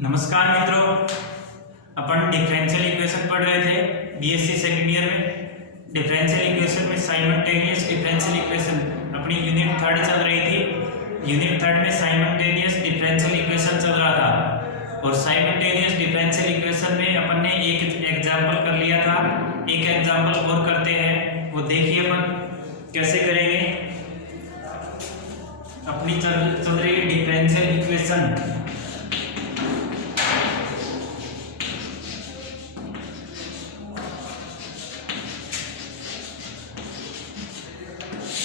नमस्कार मित्रों, अपन differential equation पढ़ रहे थे बीएससी सेकेंड ईयर में। डिफरेंशियल इक्वेशन में साइमल्टेनियस डिफरेंशियल इक्वेशन अपनी यूनिट थर्ड चल रही थी। यूनिट थर्ड में साइमल्टेनियस डिफरेंशियल इक्वेशन चल रहा था और साइमल्टेनियस डिफरेंशियल इक्वेशन में अपन ने एक एग्जाम्पल कर लिया था। एक एग्जाम्पल और करते हैं, वो देखिए अपन कैसे करेंगे। अपनी चल रही है डिफरेंशियल इक्वेशन।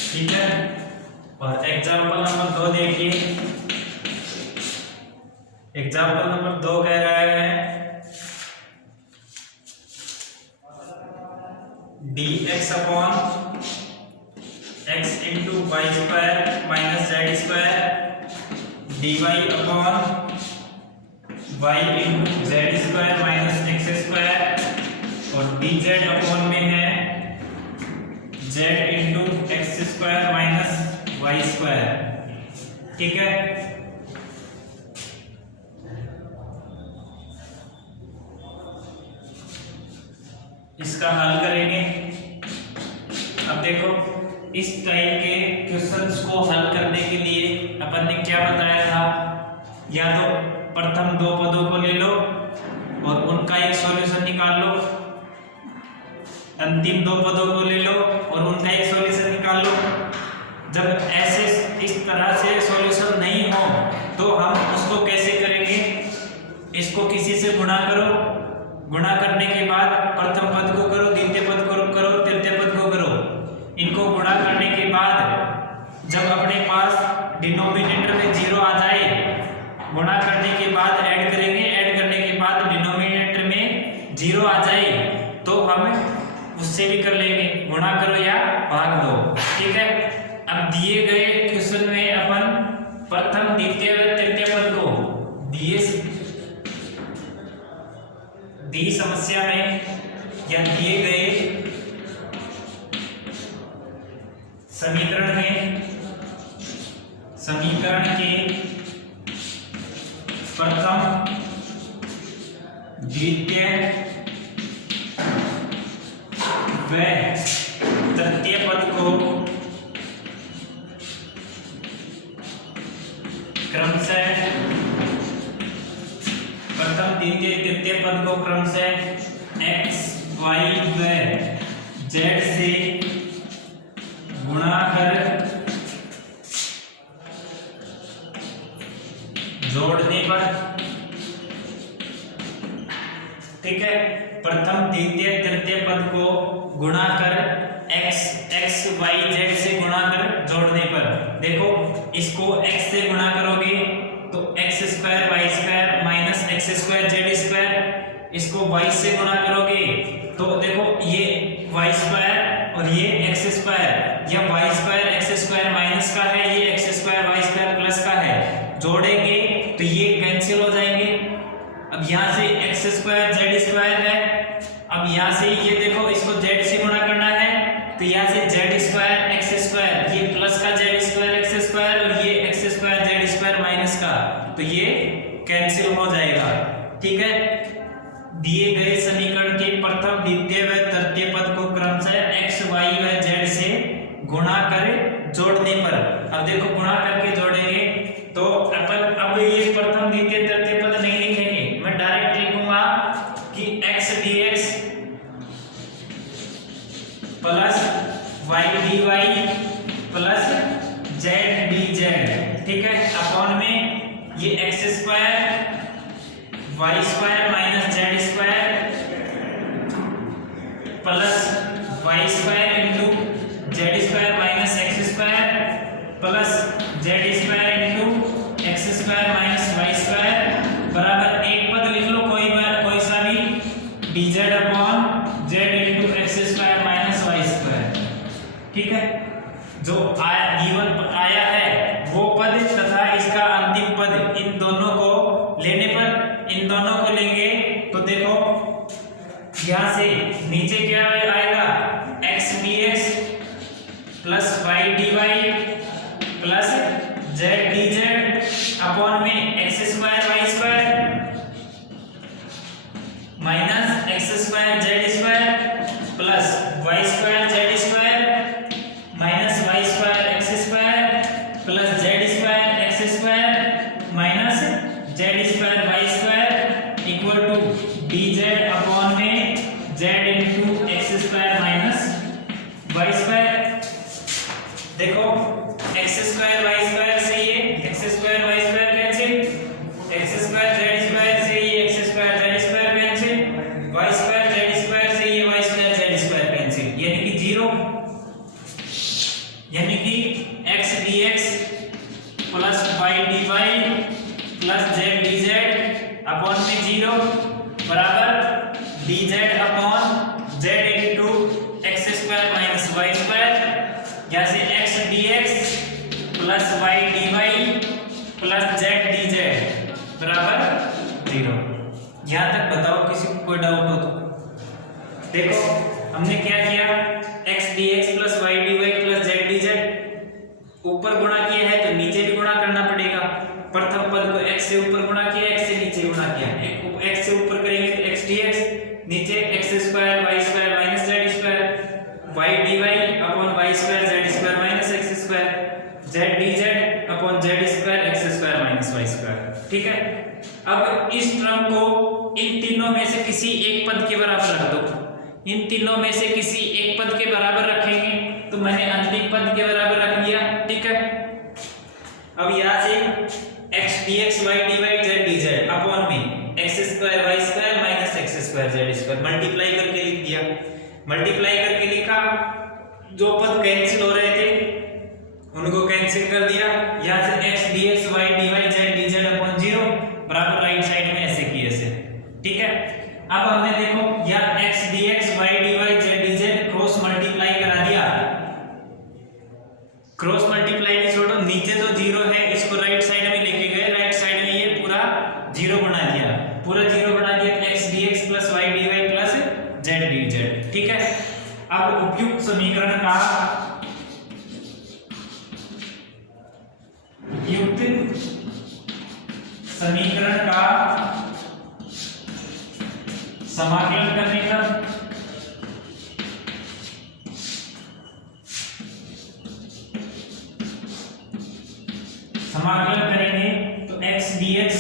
ठीक है, और एग्जाम्पल नंबर 2 देखिए। एग्जाम्पल नंबर 2 कह रहा है dx upon x into Y square minus Z square dy upon y into Z square minus X square और dz अपॉन में है z into x square minus Y square. ठीक है, इसका हल करेंगे। अब देखो, इस टाइप के क्वेश्चंस को हल करने के लिए अपन ने क्या बताया था, या तो प्रथम दो पदों को ले लो और उनका एक सॉल्यूशन निकाल लो, अंतिम दो पदों को ले लो और उनका एक सॉल्यूशन निकाल लो। जब ऐसे इस तरह से सॉल्यूशन नहीं हो तो हम उसको कैसे करेंगे, इसको किसी से गुणा करो, गुणा करने के बाद प्रथम पद को करो, द्वितीय पद को करो, तृतीय पद को करो। इनको गुणा करने के बाद जब अपने पास डिनोमिनेटर में 0 आ जाए, गुणा करने के बाद ऐड करेंगे, ऐड करने के बाद डिनोमिनेटर में 0 आ जाए तो हम उससे भी कर लेंगे, गुणा करो या भाग दो। ठीक है, अब दिए गए क्वेश्चन में अपन प्रथम द्वितीय तृतीय पद को दी समस्या में या दिए गए समीकरण के प्रथम द्वितीय व तृतीय पद को क्रमशः प्रथम द्वितीय तृतीय पद को क्रमशः x y व z से गुणा कर जोड़ने पर, ठीक है, प्रथम द्वितीय तृतीय पद को गुणा कर x y z से गुणा कर जोड़ने पर, देखो इसको x से गुणा करोगे तो x square Y square minus X square Z square, इसको y से गुणा करोगे तो देखो ये y स्क्वायर और ये एक्स स्क्वायर, या y square X square minus का है, ये X square Y square plus का है, जोड़ेंगे तो ये कैंसिल हो जाएंगे। अब यहाँ से एक्स स्क्वायर जेड स्क्वायर है, अब यहाँ से ये देखो इसको z से गुणा करना है तो यहाँ से जेड स्क्वायर एक्स स्क्वायर, ये प्लस का जेड स्क्वायर एक्स स्क्वायर और ये X square Z square minus का, तो ये कैंसिल हो जाएगा। ठीक है, दिए गए समीकरण के प्रथम द्वितीय व तृतीय पद को क्रमशः x y व z से गुणा कर जोड़ने पर, अब देखो गुणा करके जोड़ेंगे तो अपन अब ये प्रथम द्वितीय तृतीय पद नहीं लिखेंगे, मैं डायरेक्ट लिखूंगा कि x dx plus y dy plus z dz, ठीक है, अपॉन में ये x square Y square minus Z square plus Y square into Z square minus X square plus Z square into x square minus Y square बराबर एक पद लिख लो कोई सा भी, dz upon Z into x square minus Y square. ठीक है, जो गिवन आया है वो पद तथा इसका अंतिम पद, इन दोनों को लेने पर, इन दोनों को लेंगे तो देखो यहां से नीचे क्या आएगा, x dx plus y dy plus z dz upon में x square Y square d Y plus Z D z upon में 0 बराबर d z upon Z into x square minus Y square, यहाँ से x D x plus Y D Y plus Z D z बराबर 0। यहाँ तक बताओ किसी को कोई डाउट हो तो। देखो हमने क्या किया, X D x plus Y D Y plus Z D Z ऊपर गुणा किया है तो नीचे भी गुणा करना पड़ेगा। प्रथम पद को x से ऊपर गुणा किया, x से नीचे गुणा किया, x से ऊपर करेंगे तो x dx, नीचे x square y square minus z square, y dy upon y square z square minus x square, z dz upon z square x square minus y square. ठीक है, अब इस टर्म को इन तीनों में से किसी एक पद के बराबर रख दो। इन तीनों में से किसी एक पद के बराबर रखेंगे तो मैंने अंतिम पद के बराबर रख दिया। ठीक है, अब यहाँ से x dx y dy z dz upon में x square y square minus x square z square multiply करके लिख दिया। मल्टीप्लाई करके लिखा, जो पद कैंसिल हो रहे थे उनको कैंसिल कर दिया। यहाँ से x dx y dy z dz upon 0 बराबर राइट साइड में ऐसे किए ऐसे। ठीक है, अब हमने देखो यहाँ x dx y dy z dz cross multiply करा दिया। क्रॉस मल्टीप्लाई नहीं छोड़ो, नीचे जो 0 है इसको राइट साइड में लेके गए, राइट साइड में ये पूरा 0 बना दिया, पूरा 0 बना दिया तो x dx plus y dy plus z dz। ठीक है, अब उपयुक्त समीकरण का समाकलन करने का समाकलन करेंगे तो x dx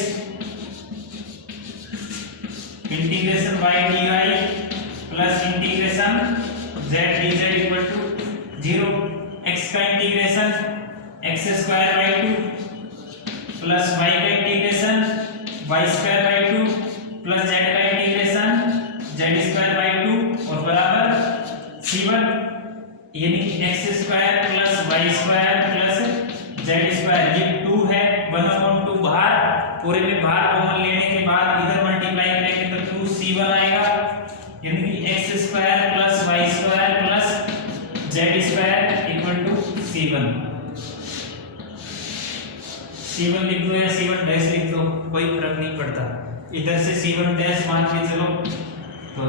integration y dy plus integration z dz equal to 0। x का integration x square by 2 plus y का integration y square by 2 plus z का इंटीग्रेशन z स्क्वायर बाई 2 और बराबर c1, यानी कि x square plus y square plus z square, ये 2 है 1/2 बाहर, पूरे में बाहर कॉमन लेने के बाद इधर मल्टीप्लाई करेंगे तो 2c1 आएगा, यानी कि x square plus y square plus z square equal to c1। c1 लिख दो या c1 डैश लिख दो, कोई फर्क नहीं पड़ता। इधर से c1 डैश मान के चलो तो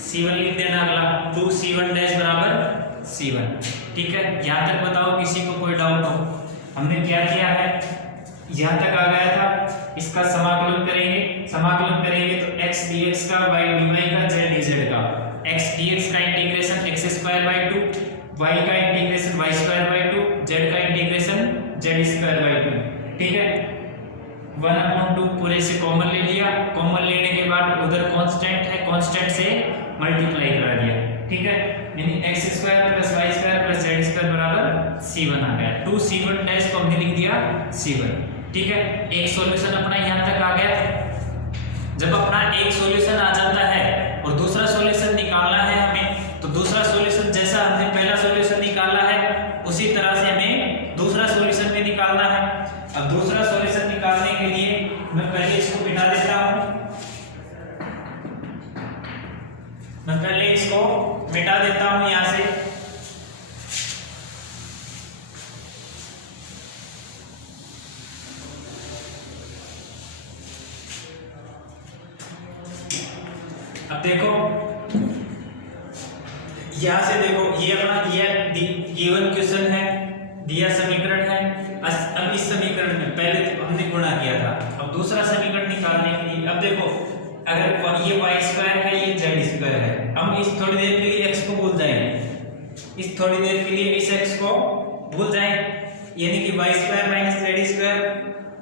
c1 लिख देना, अगला 2c1 डैश बराबर c1। ठीक है, यहाँ तक बताओ किसी को कोई डाउट हो। हमने क्या किया है, यहाँ तक आ गया था, इसका समाकलन करेंगे तो x dx का y dy का z dz का, x dx का integration x square by 2, y का integration y square by 2, z का इंटीग्रेशन z स्क्वायर बाई 2। ठीक है, 1/2 पूरे से कॉमन ले लिया, कॉमन लेने के बाद उधर कांस्टेंट है, कांस्टेंट से मल्टीप्लाई करा दिया। ठीक है, यानी x square plus y square plus z square बराबर c1 आ गया। 2c1 डैश को हमने लिख दिया c1। ठीक है, एक सॉल्यूशन अपना यहाँ तक आ गया। जब अपना एक सॉल्यूशन आ जाता है और दूसरा सॉल्यूशन निकालना है हमें, तो दूसरा सॉल्यूशन जैसा हमने पहला सॉल्यूशन निकाला है उसी तरह से हमें दूसरा सॉल्यूशन भी निकालना है। अब दूसरा सॉल्यूशन निकालने के लिए मैं पहले इसको मिटा देता हूं, मैं पहले इसको मिटा देता हूं यहां से। अब देखो यहां से देखो, ये अपना ये गिवन क्वेश्चन है, दिया समीकरण है। अब इस समीकरण में पहले तो हमने गुणा किया था, अब दूसरा समीकरण निकालने के लिए अब देखो, अगर ये y स्क्वायर है, ये z स्क्वायर है, हम इस थोड़ी देर के लिए x को भूल जाएंगे, इस थोड़ी देर के लिए इस x को भूल जाएं, यानी कि y square minus z square,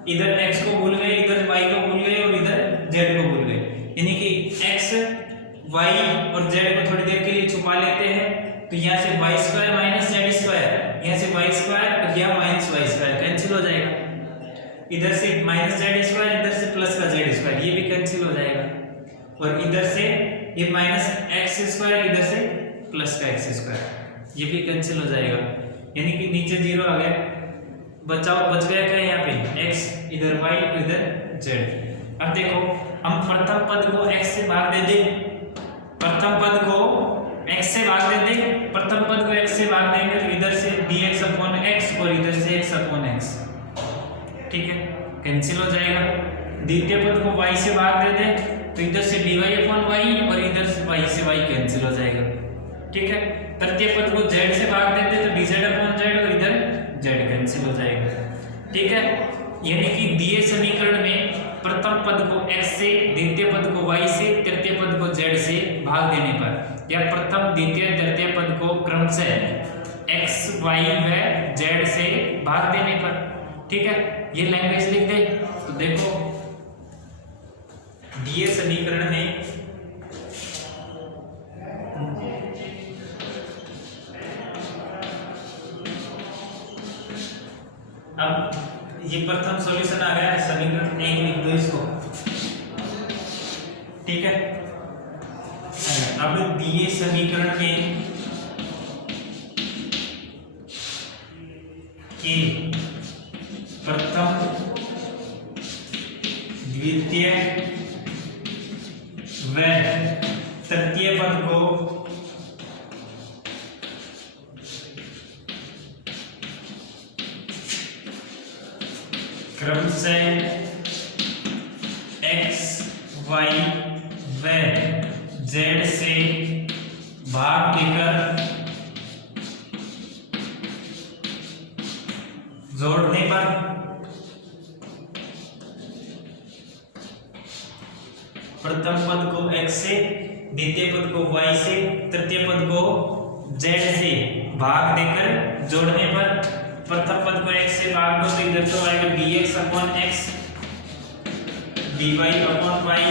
इधर x को भूल गए, इधर y को भूल गए और इधर z को भूल गए, यानी कि x y और z को थोड़ी देर के लिए छुपा लेते हैं। तो यहाँ से y square minus z square, यहाँ से y स्क्वायर और यहाँ माइनस y स्क्वायर कैंसिल हो जाएगा, इधर से माइनस z स्क्वायर, इधर से प्लस का z स्क्वायर, ये भी कैंसिल हो जाएगा, और इधर से ये माइनस x स्क्वायर, इधर से प्लस का x स्क्वायर, ये भी कैंसिल हो जाएगा, यानी कि नीचे 0 आ गया। बच गया क्या इधर y इधर z। अब देखो हम प्रथम पद को x से भाग दे दे, प्रथम पद को x से भाग दे दे, प्रथम पद को x से भाग देंगे तो इधर से dx अपॉन x और इधर से x अपॉन x, ठीक है, कैंसिल हो जाएगा। द्वितीय पद को y से भाग दे दे तो इधर से dy अपॉन y और इधर से y से y कैंसिल हो जाएगा, ठीक है। तृतीय पद को z से भाग दे दे तो dz अपॉन z और इधर z कैंसिल हो जाएगा, ठीक है। यानी कि दिए समीकरण में प्रथम पद को x से, द्वितीय पद को y से, तृतीय पद को z से भाग देने पर या प्रथम द्वितीय तृतीय पद को क्रमशः x y व z से भाग देने पर, ठीक है, ये लैंग्वेज लिख दे। तो देखो दिए समीकरण में अब ये प्रथम सॉल्यूशन आ गया, समीकरण एक लिख दो इसको, ठीक है। अब दिए समीकरण में कि प्रथम द्वितीय व तृतीय पद को क्रमशः x y व z से भाग देकर जोड़ने पर प्रथम पद को x से, द्वितीय पद को y से, तृतीय पद को z से भाग देकर जोड़ने पर प्रथम पद को x से भाग दो तो इधर तो आएगा dx upon x, dy upon y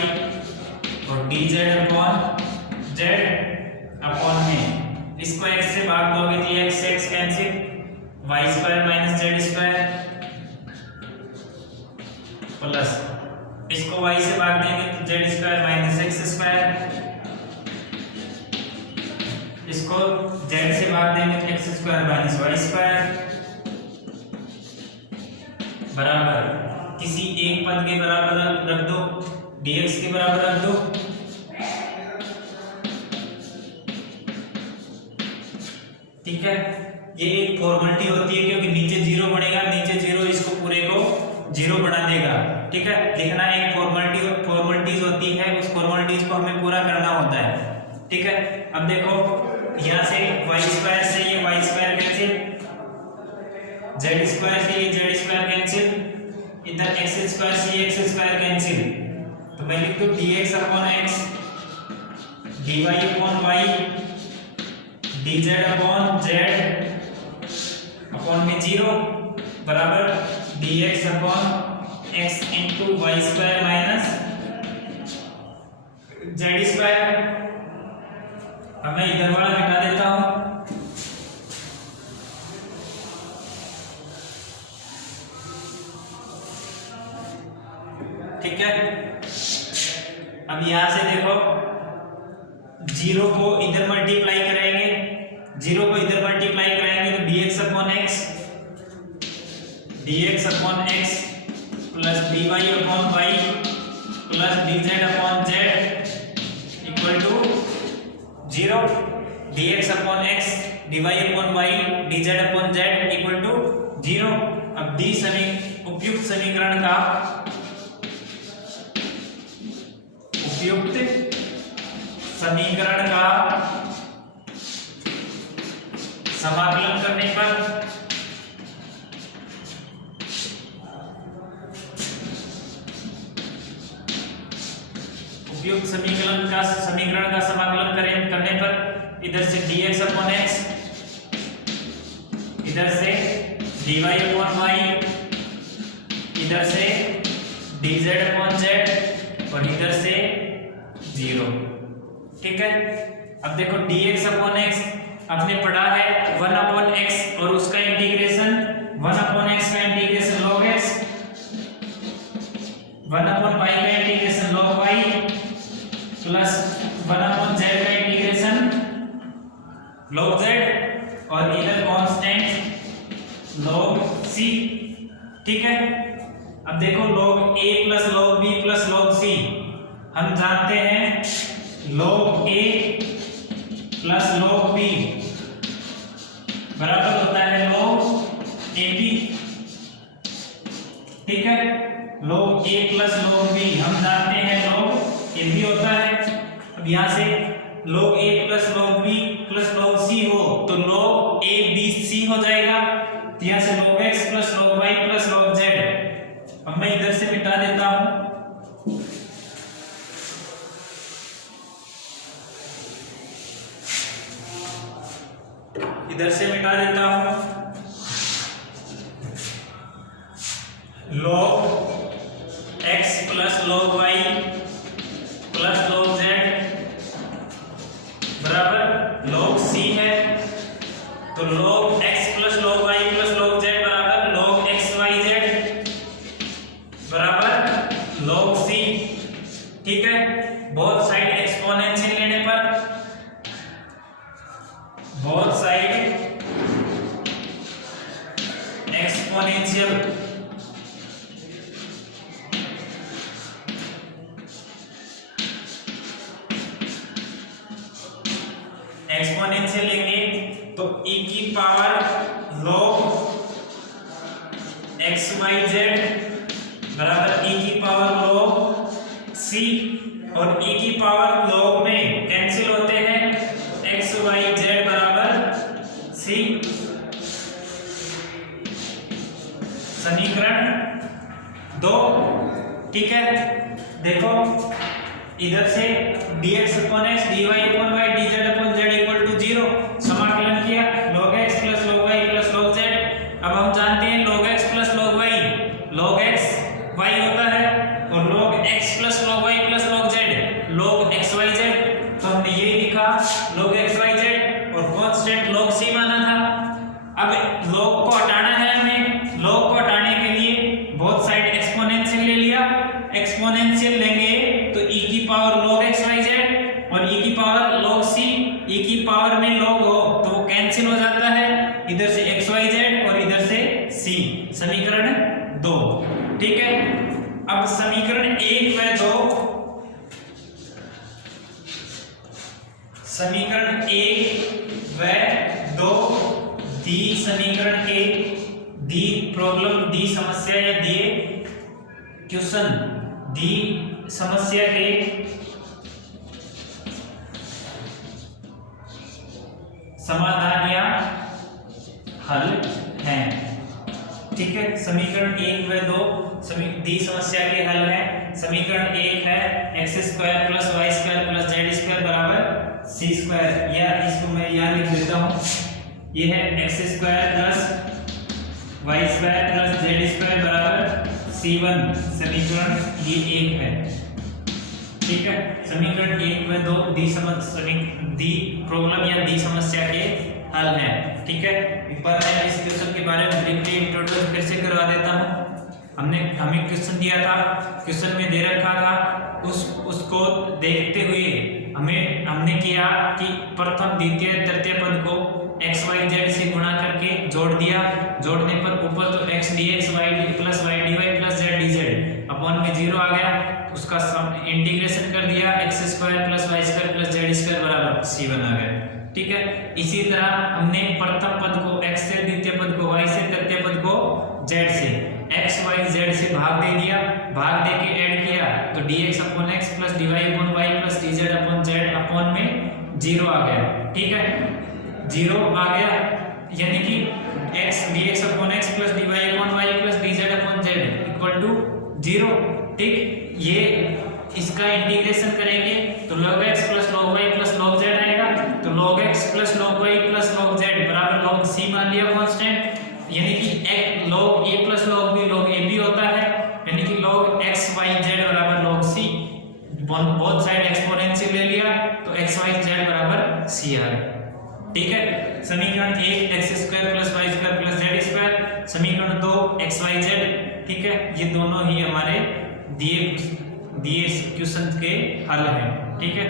और dz अपॉन z अपॉन में इसको x से भाग दोगे तो ये x cancel, y square minus z square plus इसको y से भाग देंगे तो z square minus x square, इसको z से भाग देंगे तो x square minus y square बराबर किसी एक पद के बराबर रख दो, dx के बराबर रख दो, ठीक है। ये एक फॉर्मेलिटी होती है क्योंकि नीचे जीरो बनेगा, नीचे जीरो इसको पूरे को जीरो बना देगा, ठीक है। लिखना एक फॉर्मेलिटीज होती है, उस फॉर्मेलिटीज को हमें पूरा करना होता है, ठीक है। अब देखो यहाँ से y स्क्वायर से ये y square cancel, z square से ये z स्क्वायर कैंसिल, इधर x स्क्वायर से ये x स्क्वायर कैंसिल, तो मैं लिख दूं dx upon x, dy upon y, dz upon z upon में 0 बराबर dx upon x into y square minus z square. अब मैं इधर वाला घटा देता हूं, ठीक है। अब यहां से देखो 0 को इधर मल्टीप्लाई करेंगे, 0 को इधर मल्टीप्लाई करेंगे तो dx upon x, dx upon x plus dy upon y plus dz upon z equal to 0, dx upon x, dy upon y, dz upon z equal to 0। अब उपयुक्त समीकरण का समाकलन करने पर उपयुक्त समीकरण का समाकलन करने पर इधर से dx अपॉन x, इधर से dy अपॉन y, इधर से dz अपॉन z और इधर से 0, ठीक है। अब देखो dx अपॉन x आपने पढ़ा है 1 अपॉन x और उसका इंटीग्रेशन 1 अपॉन x का integration log x, 1 upon y का integration log y plus 1 upon z का इंटीग्रेशन log z और इधर कांस्टेंट log c, ठीक है। अब देखो log a plus log b plus log c, हम जानते हैं log a plus log b बराबर होता है log ab, ठीक है। log a plus log b हम जानते हैं log ab होता है। अब यहाँ से log a plus log b plus log c हो तो log a b c हो जाएगा। तो यहाँ से log x plus log y plus log z, अब मैं इधर से मिटा देता हूं। इधर से मिटा देता हूं। log x plus log y plus log z बराबर log c है। तो log x plus log y plus log z बराबर log x y z बराबर log c, ठीक है। बोथ साइड एक्सपोनेंशियल लेने पर, बोथ साइड एक्सपोनेंशियल एक्सपोनेंशियल लेंगे तो e की power log x y z बराबर e की पावर log c, और e की पावर log में कैंसिल होते हैं x y z बराबर c। समीकरण 2, ठीक है। देखो इधर से dx upon x dy upon y dz upon z equal to 0 समाकलन किया log x plus log y plus log z। अब हम जानते हैं log x plus log y, log x y होता है, और log x plus log y plus log z log x y z। तो हमने ये लिखा log x y z और कांस्टेंट log c माना था। अब log को हटाना है हमें, log को हटाने के लिए बोथ साइड एक्सपोनेंशियल ले लिया। एक्सपोनेंशियल लेंगे तो e की power log x y z और e की पावर log c, e की पावर में log हो तो वो कैंसिल हो जाता है, इधर से x y z और इधर से c। समीकरण 2, ठीक है। अब समीकरण 1 व 2, समीकरण 1 व 2 दी समीकरण के दी प्रॉब्लम दी समस्या या दिए क्वेश्चन दी समस्या के समाधान या हल हैं, ठीक है। समीकरण 1 व 2 दी समस्या के हल है। समीकरण 1 है x square plus Y square plus Z square बराबर सी स्क्वायर, या इसको मैं यहाँ लिख देता हूँ, ये है x square plus Y square plus Z square बराबर c1। समीकरण ये 1 है, ठीक है। समीकरण 1 व 2 दी प्रॉब्लम या दी समस्या के हल है, ठीक है। एक बार मैं इस क्वेश्चन के बारे में ब्रीफली इंट्रोडक्शन फिर से करवा देता हूँ। हमें क्वेश्चन दिया था, क्वेश्चन में दे रखा था, उसको देखते हुए हमने किया कि प्रथम द्वितीय तृतीय पद को x y z से गुणा करके जोड़ दिया। जोड़ने पर ऊपर तो x dx y plus y dy plus z dz upon में 0 आ गया, उसका इंटीग्रेशन कर दिया x square plus y square plus z square बराबर c1 आ गया, ठीक है। इसी तरह हमने प्रथम पद को x से द्वितीय पद को y से तृतीय पद को z से x y z से भाग दे दिया, भाग दे के ऐड किया तो dx upon x plus dy upon y plus dz upon z upon में 0 आ गया, ठीक है। 0 आ गया यानी कि x dx upon x plus dy upon y plus dz upon z equal to 0, ठीक। ये इसका इंटीग्रेशन करेंगे तो log x plus log y plus log z आएगा। तो log x plus log y plus log z बराबर log c मान लिया कांस्टेंट, यानी कि log a plus log b log ab होता है, यानी कि log x y z बराबर log c। Both side exponential ले लिया तो x y z बराबर c आ गया, ठीक है। समीकरण 1 x square plus y square plus z square, समीकरण 2 x y z, ठीक है। ये दोनों ही हमारे दिए क्वेश्चन के हल हैं, ठीक है।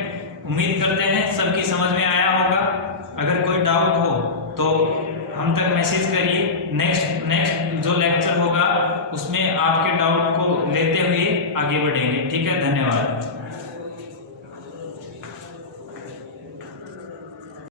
उम्मीद करते हैं सबकी समझ में आया होगा। अगर कोई डाउट हो तो हम तक मैसेज करिए। नेक्स्ट जो लेक्चर होगा उसमें आपके डाउट को लेते हुए आगे बढ़ेंगे। ठीक है, धन्यवाद।